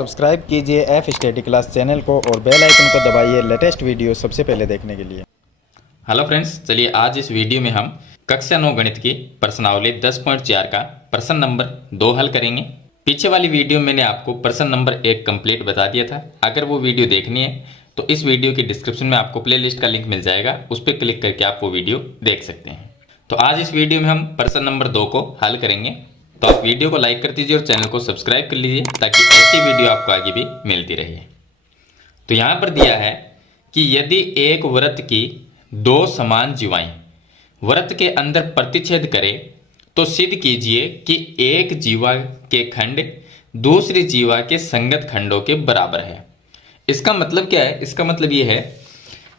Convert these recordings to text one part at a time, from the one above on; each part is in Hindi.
सब्सक्राइब कीजिए एफ स्टडी क्लास चैनल को और बेल आइकन को दबाइए लेटेस्ट वीडियो सबसे पहले देखने के लिए। हेलो फ्रेंड्स, चलिए आज इस वीडियो में हम कक्षा 9 गणित की प्रश्नावली 10.4 का प्रश्न नंबर 2 हल करेंगे। पीछे वाली वीडियो में मैंने आपको प्रश्न नंबर 1 कंप्लीट बता दिया था। अगर वो वीडियो देखनी है तो इस वीडियो की डिस्क्रिप्शन में आपको प्लेलिस्ट का लिंक मिल जाएगा, उस पर क्लिक करके आप वो वीडियो देख सकते हैं। तो आज इस वीडियो में हम प्रश्न नंबर 2 को हल करेंगे। तो आप वीडियो को लाइक कर दीजिए और चैनल को सब्सक्राइब कर लीजिए ताकि ऐसी वीडियो आपको आगे भी मिलती रहे। तो यहाँ पर दिया है कि यदि एक वृत्त की दो समान जीवाएं वृत्त के अंदर प्रतिच्छेद करे तो सिद्ध कीजिए कि एक जीवा के खंड दूसरी जीवा के संगत खंडों के बराबर है। इसका मतलब क्या है? इसका मतलब ये है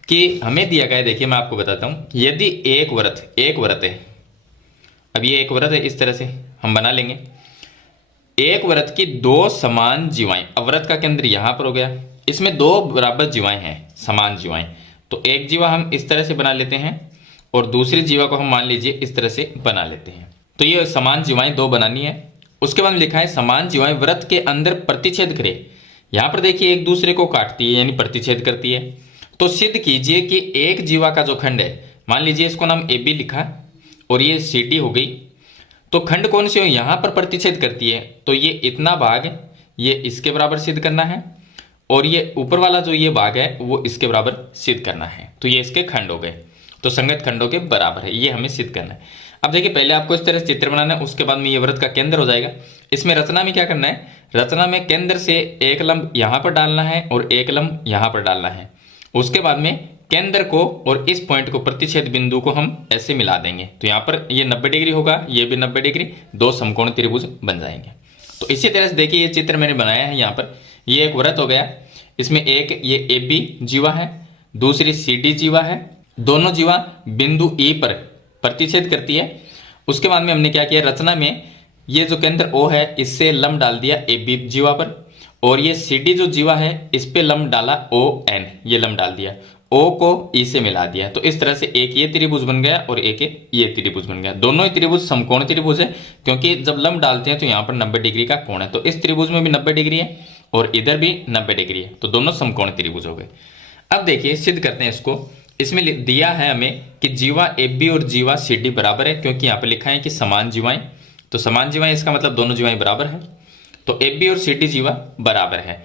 कि हमें दिया गया है, देखिए मैं आपको बताता हूं। यदि एक वृत्त है, अब ये एक वृत्त है, इस तरह से हम बना लेंगे। एक वृत्त की दो समान जीवाएं, अब वृत्त का केंद्र यहां पर हो गया, इसमें दो बराबर जीवाएं हैं, समान जीवाएं। तो एक जीवा हम इस तरह से बना लेते हैं और दूसरी जीवा को हम मान लीजिए इस तरह से बना लेते हैं। तो ये समान जीवाएं दो बनानी है। उसके बाद लिखा है समान जीवाएं वृत्त के अंदर प्रतिच्छेद करे। यहां पर देखिए एक दूसरे को काटती है यानी प्रतिच्छेद करती है। तो सिद्ध कीजिए कि एक जीवा का जो खंड है, मान लीजिए इसको नाम ए बी लिखा और ये सी डी हो गई, तो खंड कौन से हो? यहां पर प्रतिच्छेद करती है। तो ये इतना भाग ये इसके बराबर सिद्ध करना है और ये ऊपर वाला जो ये भाग है वो इसके बराबर सिद्ध करना है। तो ये इसके खंड हो गए, तो संगत खंडों के बराबर है, ये हमें सिद्ध करना है। अब देखिए पहले आपको इस तरह से चित्र बनाना है, उसके बाद में ये वृत्त का केंद्र हो जाएगा। इसमें रचना में क्या करना है? रचना में केंद्र से एक लंब यहां पर डालना है और एक लंब यहां पर डालना है। उसके बाद में केंद्र को और इस पॉइंट को, प्रतिच्छेद बिंदु को हम ऐसे मिला देंगे। तो यहाँ पर ये 90 डिग्री होगा, ये भी 90 डिग्री, दो समकोण त्रिभुज बन जाएंगे। तो इसी तरह से देखिए ये चित्र मैंने बनाया है। यहाँ पर ये एक वृत्त हो गया, इसमें एक ये ए बी जीवा है, दूसरी सी डी जीवा है। दोनों जीवा बिंदु ई पर प्रतिच्छेद करती है। उसके बाद में हमने क्या किया? रचना में ये जो केंद्र ओ है इससे लंब डाल दिया ए बी जीवा पर, और ये सी डी जो जीवा है इस पे लंब डाला ओ एन, ये लंब डाल दिया, ओ को ई से मिला दिया। तो इस तरह से एक ये त्रिभुज बन गया और एक ये त्रिभुज बन गया। दोनों ही त्रिभुज समकोण त्रिभुज है, क्योंकि जब लंब डालते हैं तो यहाँ पर 90 डिग्री का कोण है। तो इस त्रिभुज में भी 90 डिग्री है और इधर भी 90 डिग्री है, तो दोनों समकोण त्रिभुज हो गए। अब देखिए सिद्ध करते हैं इसको। इसमें दिया है हमें कि जीवा ए बी और जीवा सी डी बराबर है, क्योंकि यहाँ पर लिखा है कि समान जीवाएं। तो समान जीवाएं इसका मतलब दोनों जीवाएं बराबर है। तो ए बी और सी डी जीवा बराबर है।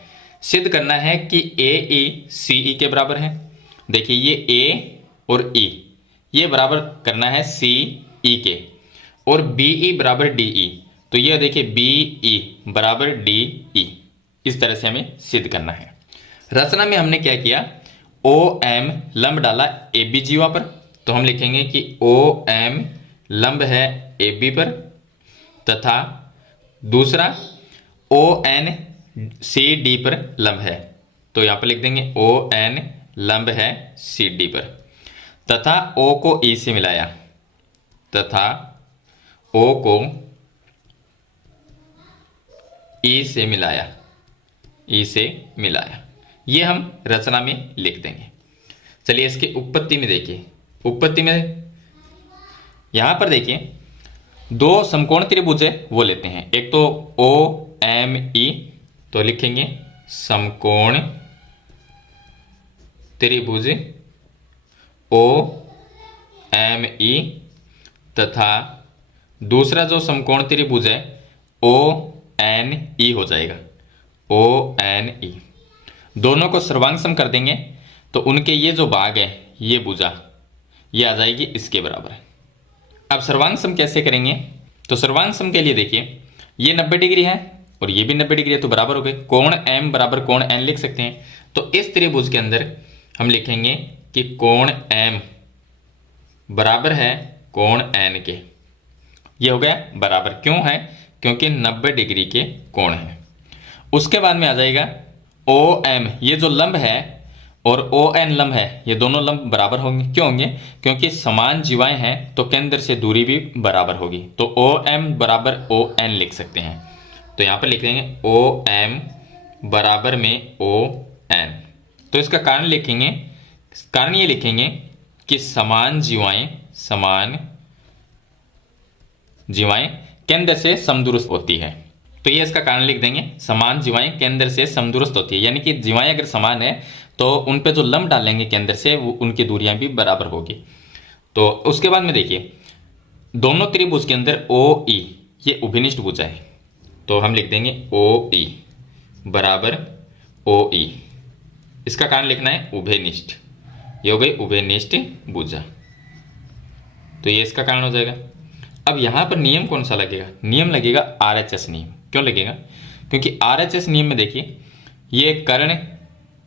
सिद्ध करना है कि ए ई सी ई के बराबर है। देखिए ये ए और ई ये बराबर करना है सी ई के, और बी ई बराबर डी ई। तो ये देखिए बी ई बराबर डी ई, इस तरह से हमें सिद्ध करना है। रचना में हमने क्या किया? ओ एम लंब डाला ए बी जीवा पर, तो हम लिखेंगे कि ओ एम लंब है ए बी पर, तथा दूसरा ओ एन सी डी पर लंब है। तो यहां पर लिख देंगे ओ एन लंब है सी डी पर, तथा ओ को ई से मिलाया, तथा ओ को ई से मिलाया, ई से मिलाया। ये हम रचना में लिख देंगे। चलिए इसकी उत्पत्ति में देखिए। उत्पत्ति में यहां पर देखिए दो समकोण त्रिभुज है वो लेते हैं। एक तो ओ एम ई, तो लिखेंगे समकोण त्रिभुज ओ एम ई, तथा दूसरा जो समकोण त्रिभुज है ओ एन ई हो जाएगा, ओ एन ई। दोनों को सर्वांग सम कर देंगे तो उनके ये जो भाग है ये भुजा ये आ जाएगी इसके बराबर। अब सर्वांग सम कैसे करेंगे? तो सर्वांग सम के लिए देखिए ये 90 डिग्री है और ये भी 90 डिग्री है, तो बराबर हो गए। कोण m बराबर कोण n लिख सकते हैं। तो इस त्रिभुज के अंदर हम लिखेंगे कि कोण m बराबर है कोण n के। ये हो गया बराबर, क्यों है? क्योंकि 90 डिग्री के कोण है। उसके बाद में आ जाएगा ओ एम, ये जो लंब है और ओ एन लंब है, ये दोनों लंब बराबर होंगे। क्यों होंगे? क्योंकि समान जीवाएं हैं तो केंद्र से दूरी भी बराबर होगी। तो ओ एम बराबर ओ एन लिख सकते हैं। तो यहां पर लिख देंगे ओ एम बराबर में ओ एन। तो इसका कारण लिखेंगे, कारण ये लिखेंगे कि समान जीवाएं केंद्र से समदूरस्थ होती है। तो ये इसका कारण लिख देंगे, समान जीवाएं केंद्र से समदूरस्थ होती है, यानी कि जीवाएं अगर समान है तो उन पे जो लंब डालेंगे केंद्र से वो उनकी दूरियां भी बराबर होगी। तो उसके बाद में देखिए दोनों त्रिभुज के अंदर ओ ई ये उभयनिष्ठ भुजा है, तो हम लिख देंगे ओ ई बराबर ओ ई, इसका कारण लिखना है उभयनिष्ठ, ये हो गई उभयनिष्ठ भुजा, तो ये इसका कारण हो जाएगा। अब यहां पर नियम कौन सा लगेगा, नियम लगेगा आरएचएस नियम। क्यों लगेगा, क्योंकि आरएचएस नियम में देखिए ये कर्ण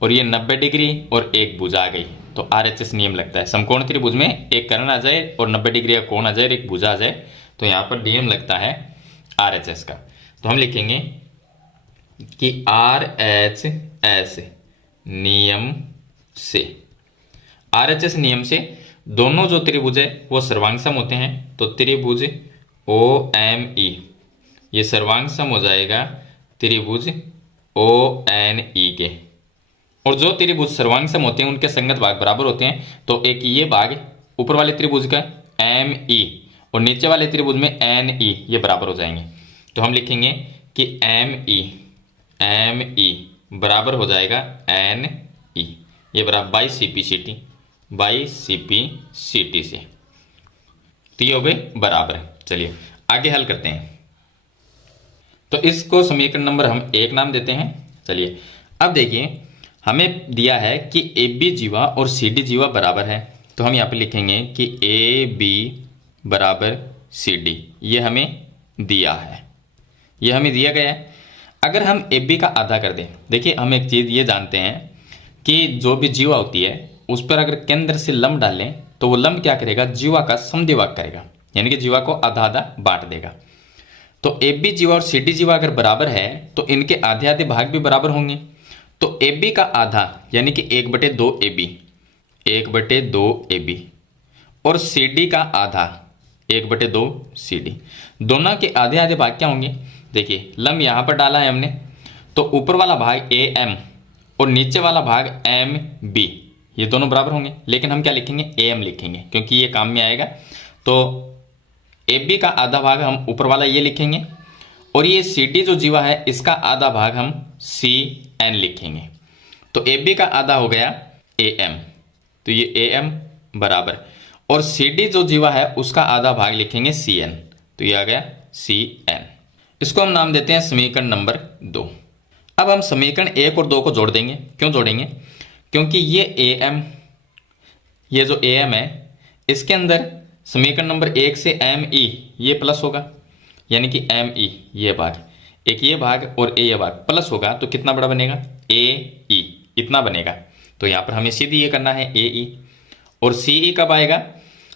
और ये 90 डिग्री और एक भुजा आ गई, तो आरएचएस नियम लगता है। समकोण त्रिभुज में एक कर्ण आ जाए और 90 डिग्री का कोण आ जाए और एक भुजा आ जाए, तो यहां पर नियम लगता है आरएचएस का। तो हम लिखेंगे कि आरएचएस नियम से, आरएचएस नियम से दोनों जो त्रिभुज है वो सर्वांगसम होते हैं, तो त्रिभुज ओ एम ई ये सर्वांगसम हो जाएगा त्रिभुज ओ एन ई के, और जो त्रिभुज सर्वांगसम होते हैं उनके संगत भाग बराबर होते हैं, तो एक ये भाग ऊपर वाले त्रिभुज का एम ई और नीचे वाले त्रिभुज में एन ई ये बराबर हो जाएंगे। तो हम लिखेंगे कि एम ई बराबर हो जाएगा एन ई, ये बराबर by C P C T से, तो ये हो गए बराबर। चलिए आगे हल करते हैं। तो इसको समीकरण नंबर हम 1 नाम देते हैं। चलिए अब देखिए हमें दिया है कि ए बी जीवा और सी डी जीवा बराबर है, तो हम यहाँ पे लिखेंगे कि ए बी बराबर सी डी, ये हमें दिया है, ये हमें दिया गया है। अगर हम ए बी का आधा कर दें, देखिए हम एक चीज़ ये जानते हैं कि जो भी जीवा होती है उस पर अगर केंद्र से लंब डालें तो वो लंब क्या करेगा, जीवा का समद्विभाग करेगा, यानी कि जीवा को आधा आधा बांट देगा। तो ए बी जीवा और सी डी जीवा अगर बराबर है तो इनके आधे आधे भाग भी बराबर होंगे। तो ए बी का आधा यानी कि 1/2 ए बी, 1/2 ए बी, और सी डी का आधा 1/2 सी डी, दोनों के आधे आधे भाग क्या होंगे। देखिए लंब यहाँ पर डाला है हमने, तो ऊपर वाला भाग ए एम और नीचे वाला भाग एम बी, ये दोनों बराबर होंगे, लेकिन हम क्या लिखेंगे, ए एम लिखेंगे क्योंकि ये काम में आएगा। तो ए बी का आधा भाग हम ऊपर वाला ये लिखेंगे, और ये सी डी जो जीवा है इसका आधा भाग हम सी एन लिखेंगे। तो ए बी का आधा हो गया ए एम, तो ये ए एम बराबर, और सी डी जो जीवा है उसका आधा भाग लिखेंगे सी एन, तो ये आ गया सी एन। इसको हम नाम देते हैं समीकरण नंबर 2। अब हम समीकरण 1 और 2 को जोड़ देंगे। क्यों जोड़ेंगे, क्योंकि ये ए एम, ये जो ए एम है इसके अंदर समीकरण नंबर 1 से एम ई ये प्लस होगा, यानी कि एम ई ये भाग, एक ये भाग और ए ये भाग प्लस होगा, तो कितना बड़ा बनेगा, ए ई इतना बनेगा। तो यहाँ पर हमें सीधी ये करना है ए ई, और सी ई कब आएगा,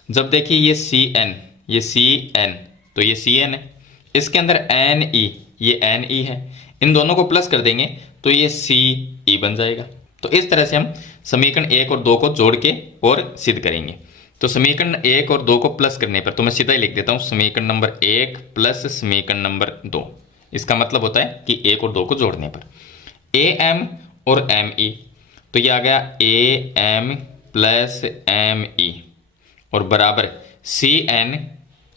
जब देखिए ये सी एन, ये सी एन, तो ये सी एन है, इसके अंदर एन ई, ये एन ई है, इन दोनों को प्लस कर देंगे तो ये सी ई बन जाएगा। तो इस तरह से हम समीकरण 1 और 2 को जोड़ के और सिद्ध करेंगे। तो समीकरण 1 और 2 को प्लस करने पर, तो मैं सीधा ही लिख देता हूँ समीकरण नंबर 1 प्लस समीकरण नंबर 2, इसका मतलब होता है कि 1 और 2 को जोड़ने पर ए एम और एम ई, तो ये आ गया A M plus M E, और बराबर सी एन,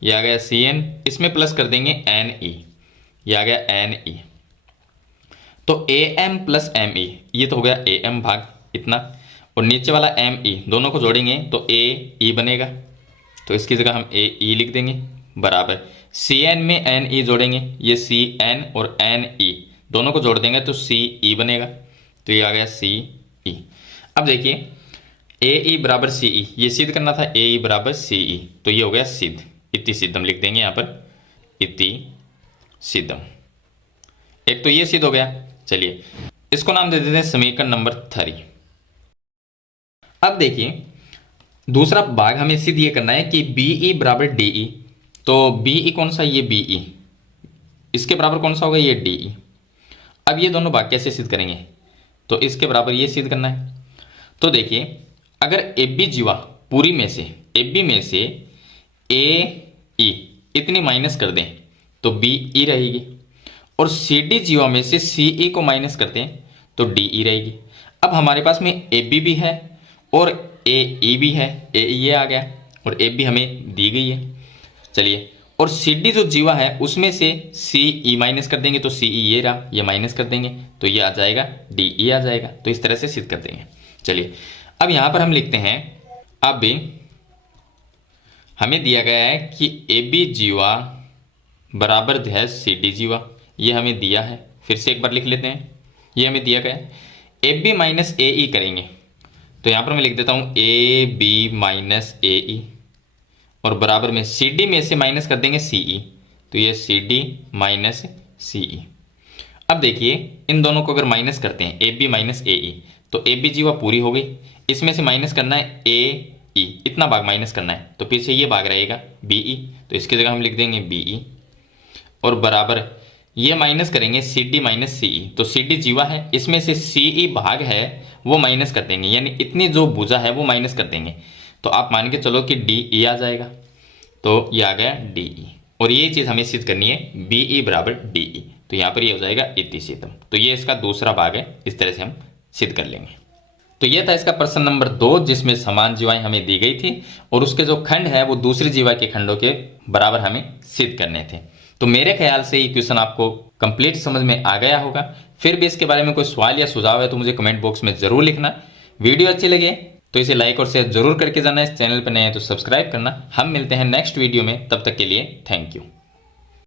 ये आ गया सी एन, इसमें प्लस कर देंगे एन ई, ये आ गया एन ई। तो A M plus M E ये तो हो गया ए एम भाग इतना, और नीचे वाला एम ई दोनों को जोड़ेंगे तो ए ई बनेगा, तो इसकी जगह हम ए ई लिख देंगे, बराबर सी एन में एन ई जोड़ेंगे, ये सी एन और एन ई दोनों को जोड़ देंगे तो सी ई बनेगा, तो ये आ गया सी ई। अब देखिए ए ई बराबर सी ई, ये सिद्ध करना था ए ई बराबर सी ई, तो ये हो गया सिद्ध, इति सिद्धम लिख देंगे यहाँ पर, इति सिद्धम। एक तो ये सिद्ध हो गया। चलिए इसको नाम दे देते हैं समीकरण नंबर 3। अब देखिए दूसरा भाग हमें सिद्ध ये करना है कि बीई बराबर डीई, तो बीई कौन सा, ये बीई, इसके बराबर कौन सा होगा, ये डीई। अब ये दोनों भाग कैसे सिद्ध करेंगे, तो इसके बराबर ये सिद्ध करना है। तो देखिए अगर ए बी जीवा पूरी में से, ए बी में से ए ई इतनी माइनस कर दें तो बी ई रहेगी, और सी डी जीवा में से सी ई को माइनस करते हैं तो डी ई रहेगी। अब हमारे पास में ए बी भी है और ए ई भी है, ए ई ये आ गया और ए बी हमें दी गई है। चलिए और सी डी जो जीवा है उसमें से सी ई माइनस कर देंगे तो सी ई ये रहा, ये माइनस कर देंगे तो ये आ जाएगा डी ई आ जाएगा। तो इस तरह से सिद्ध कर देंगे। चलिए अब यहां पर हम लिखते हैं, अब हमें दिया गया है कि ए बी जीवा बराबर है सी डी जीवा, ये हमें दिया है। फिर से एक बार लिख लेते हैं, ये हमें दिया गया है। ए बी माइनस ए ई करेंगे तो यहां पर मैं लिख देता हूं ए बी माइनस ए ई, और बराबर में सी डी में से माइनस कर देंगे सी ई, तो ये सी डी माइनस सी ई। अब देखिए इन दोनों को अगर माइनस करते हैं ए बी माइनस ए ई, तो ए बी जीवा पूरी हो गई, इसमें से माइनस करना है ए ई, इतना भाग माइनस करना है, तो पीछे ये भाग रहेगा बी ई, तो इसकी जगह हम लिख देंगे बी ई, और बराबर ये माइनस करेंगे सी डी माइनस सी ई, तो सी डी जीवा है, इसमें से सी ई भाग है वो माइनस कर देंगे, यानी इतनी जो भुजा है वो माइनस कर देंगे, तो आप मान के चलो कि डी ई आ जाएगा, तो ये आ गया डी ई, और ये चीज़ हमें सिद्ध करनी है बी ई बराबर डी ई, तो यहाँ पर ये हो जाएगा इतिसितम। तो ये इसका दूसरा भाग है, इस तरह से हम सिद्ध कर लेंगे। तो ये था इसका प्रश्न नंबर 2, जिसमें समान जीवाएं हमें दी गई थी और उसके जो खंड है वो दूसरी जीवा के खंडों के बराबर हमें सिद्ध करने थे। तो मेरे ख्याल से ये क्वेश्चन आपको कंप्लीट समझ में आ गया होगा। फिर भी इसके बारे में कोई सवाल या सुझाव है तो मुझे कमेंट बॉक्स में जरूर लिखना। वीडियो अच्छी लगे तो इसे लाइक और शेयर जरूर करके जाना। इस चैनल पर नए हैं तो सब्सक्राइब करना। हम मिलते हैं नेक्स्ट वीडियो में, तब तक के लिए थैंक यू।